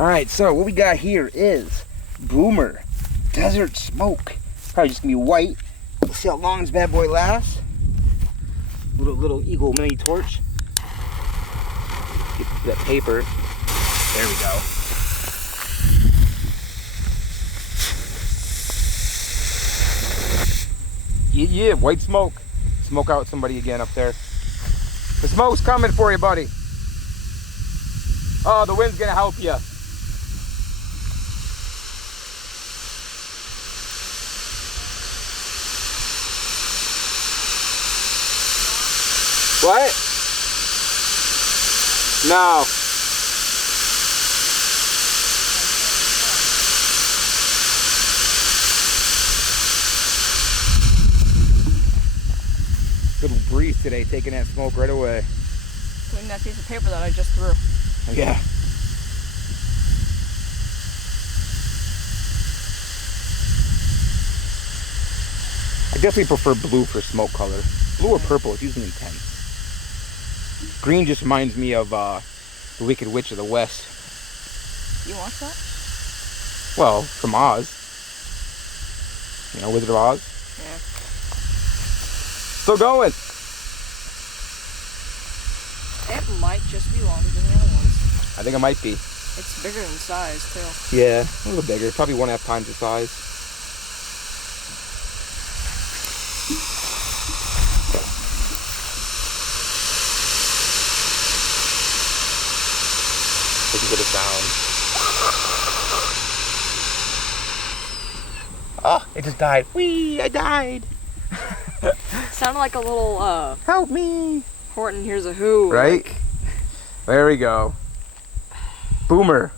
Alright, so what we got here is Boomer Desert Smoke. Probably just gonna be white. Let's see how long this bad boy lasts. Little Eagle mini torch. Get that paper. There we go. Yeah, white smoke. Smoke out somebody again up there. The smoke's coming for you, buddy. Oh, the wind's gonna help you. What? No. Good breeze today, taking that smoke right away. Clean that piece of paper that I just threw. Oh, yeah. I definitely prefer blue for smoke color. Blue or purple is usually intense. Green just reminds me of the Wicked Witch of the West. You watch that? Well, from Oz. You know, Wizard of Oz? Yeah. Still going. It might just be longer than the other ones. I think it might be. It's bigger in size, too. Yeah, a little bigger. Probably 1.5 times the size. Listen to the sound. Oh, it just died. Whee! I died. Sounded like a little, Help me! Horton Hears a Who. Right? Like... There we go. Boomer.